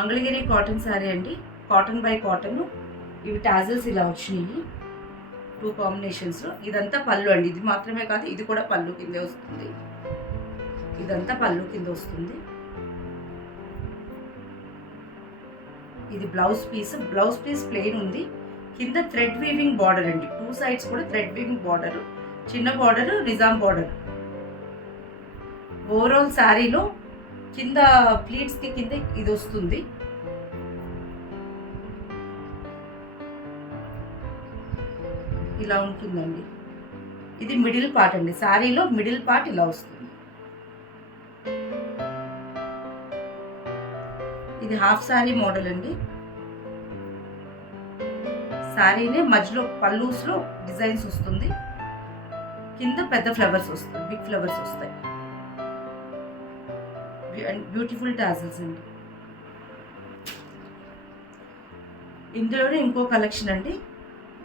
Mangalagiri cotton sari అండి. Cotton by cotton. ఇవి tassels ఇలా వచ్చినాయి 2 కాంబినేషన్స్లో. ఇదంతా పళ్ళు అండి. ఇది మాత్రమే కాదు, ఇది కూడా పళ్ళు కిందే వస్తుంది. ఇదంతా పళ్ళు కింద వస్తుంది. ఇది blouse piece. Blouse piece plain ఉంది. కింద థ్రెడ్ వీవింగ్ బార్డర్ అండి. 2 సైడ్స్ కూడా థ్రెడ్ వీవింగ్ బార్డర్. చిన్న బార్డర్, నిజాం బార్డర్. ఓవరాల్ శారీలో కింద ప్లీట్స్కి కింద ఇది వస్తుంది. ఇలా ఉంటుందండి. ఇది మిడిల్ పార్ట్ అండి. శారీలో మిడిల్ పార్ట్ ఇలా వస్తుంది. ఇది హాఫ్ శారీ మోడల్ అండి. శారీనే మధ్యలో పల్లూస్లో డిజైన్స్ వస్తుంది. కింద పెద్ద ఫ్లవర్స్ వస్తాయి, బిగ్ ఫ్లవర్స్ వస్తాయి. బ్యూటిఫుల్ టాజల్స్ అండి. ఇందులోనే ఇంకో కలెక్షన్ అండి.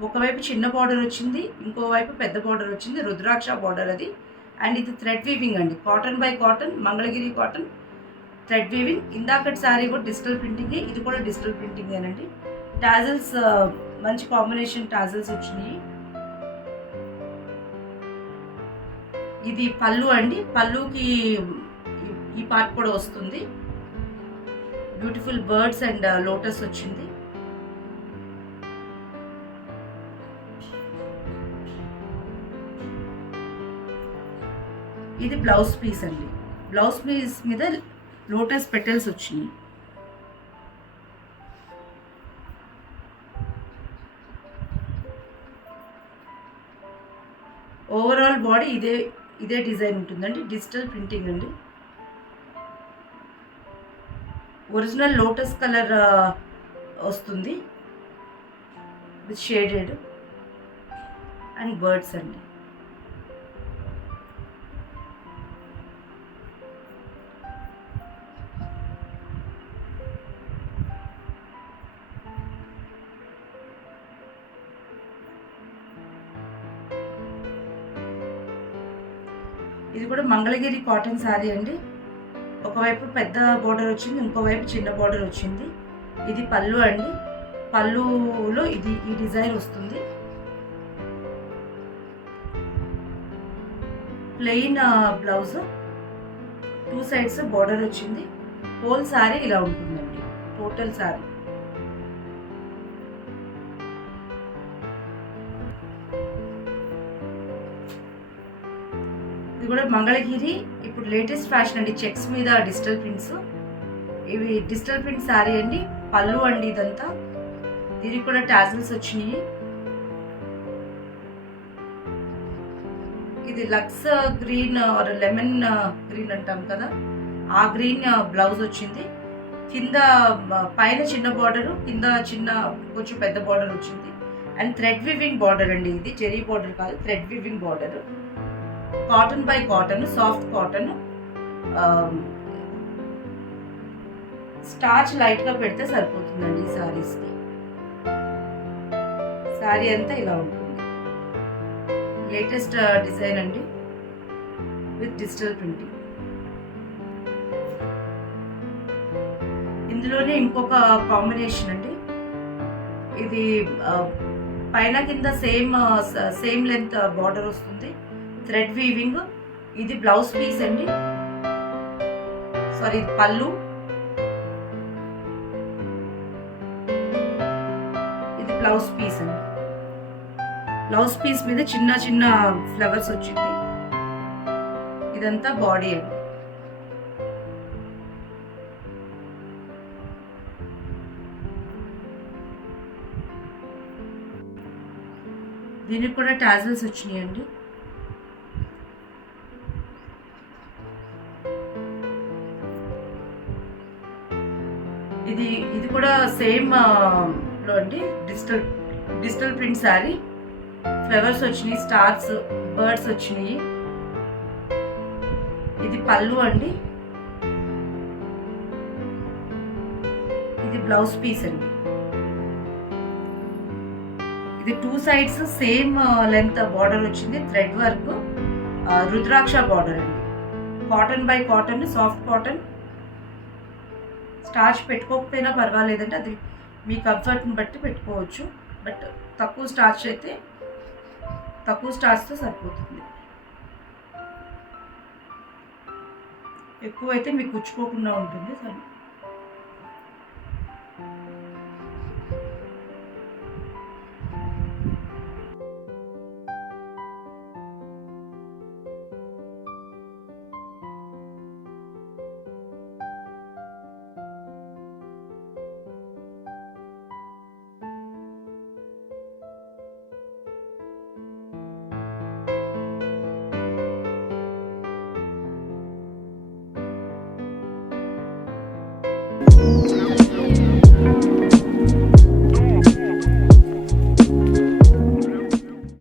ఒకవైపు చిన్న బార్డర్ వచ్చింది, ఇంకోవైపు పెద్ద బార్డర్ వచ్చింది. రుద్రాక్ష బార్డర్ అది. అండ్ ఇది థ్రెడ్ వీవింగ్ అండి. Cotton by cotton, Mangalagiri cotton thread weaving. ఇందాకటి శారీ కూడా డిజిటల్ ప్రింటింగ్, ఇది కూడా డిజిటల్ ప్రింటింగ్ ఏనండి. టాజల్స్ మంచి కాంబినేషన్ టాజల్స్ వచ్చినాయి. ఇది పళ్ళు అండి. పళ్ళుకి ఈ పార్ట్ కూడా వస్తుంది. బ్యూటిఫుల్ బర్డ్స్ అండ్ లోటస్ వచ్చింది. ఇది బ్లౌజ్ పీస్ అండి. బ్లౌజ్ పీస్ మీద లోటస్ పెటల్స్ వచ్చినాయి. ఓవరాల్ బాడీ ఇదే డిజైన్ ఉంటుందండి. డిజిటల్ ప్రింటింగ్ అండి. ఒరిజినల్ లోటస్ కలర్ వస్తుంది విత్ షేడెడ్ అండ్ బర్డ్స్ అండి. ఇది కూడా మంగళగిరి కాటన్ శారీ అండి. ఒకవైపు పెద్ద బార్డర్ వచ్చింది, ఇంకోవైపు చిన్న బార్డర్ వచ్చింది. ఇది పళ్ళు అండి. పళ్ళులో ఈ డిజైన్ వస్తుంది. ప్లెయిన్ బ్లౌజ్, 2 సైడ్స్ బార్డర్ వచ్చింది. హోల్ శారీ ఇలా ఉంటుందండి. టోటల్ శారీ. ఇది కూడా మంగళగిరి ఇప్పుడు లేటెస్ట్ ఫ్యాషన్ అండి. చెక్స్ మీద డిజిటల్ ప్రింట్స్. ఇవి డిజిటల్ ప్రింట్ శారీ అండి. పళ్ళు అండి ఇదంతా. దీనికి కూడా టాజల్స్ వచ్చినాయి. ఇది lux green or lemon green అంటాం కదా, ఆ గ్రీన్ బ్లౌజ్ వచ్చింది. కింద పైన చిన్న బార్డర్, కింద కొంచెం పెద్ద బార్డర్ వచ్చింది. అండ్ థ్రెడ్ వీవింగ్ బార్డర్ అండి. ఇది జెరీ బార్డర్ కాదు, thread weaving border. Cotton by cotton, soft cotton. Starch light గా పెడితే సరిపోతుందండి ఈ సారీస్కి. సారీ అంతా ఇలా ఉంటుంది. లేటెస్ట్ డిజైన్ అండి విత్ డిజిటల్ ప్రింటింగ్. ఇందులోనే ఇంకొక కాంబినేషన్ అండి. ఇది పైన కింద సేమ్ లెంత్ బార్డర్ వస్తుంది. Thread weaving. ఇది బ్లౌజ్ పీస్ అండి. సారీ, ఇది పళ్ళు. ఇది బ్లౌజ్ పీస్ అండి. బ్లౌజ్ పీస్ మీద చిన్న ఫ్లవర్స్ వచ్చింది. ఇదంతా బాడీ అండి. దీనికి కూడా టాజల్స్ వచ్చినాయండి. ఇది కూడా సేమ్ లో అండి. Digital print sari. ఫ్లవర్స్ వచ్చినాయి, స్టార్స్, బర్డ్స్ వచ్చినాయి. ఇది పళ్ళు అండి. ఇది బ్లౌజ్ పీస్ అండి. ఇది 2 సైడ్స్ సేమ్ లెంత్ బార్డర్ వచ్చింది. థ్రెడ్ వర్క్, రుద్రాక్ష బార్డర్ అండి. Cotton by cotton, soft cotton. Starch పెట్టుకోకపోయినా పర్వాలేదంటే అది మీ కంఫర్ట్ని బట్టి పెట్టుకోవచ్చు. బట్ తక్కువ స్టార్చ్తో సరిపోతుంది. ఎక్కువైతే మీకు గుచ్చుకోకుండా ఉంటుంది.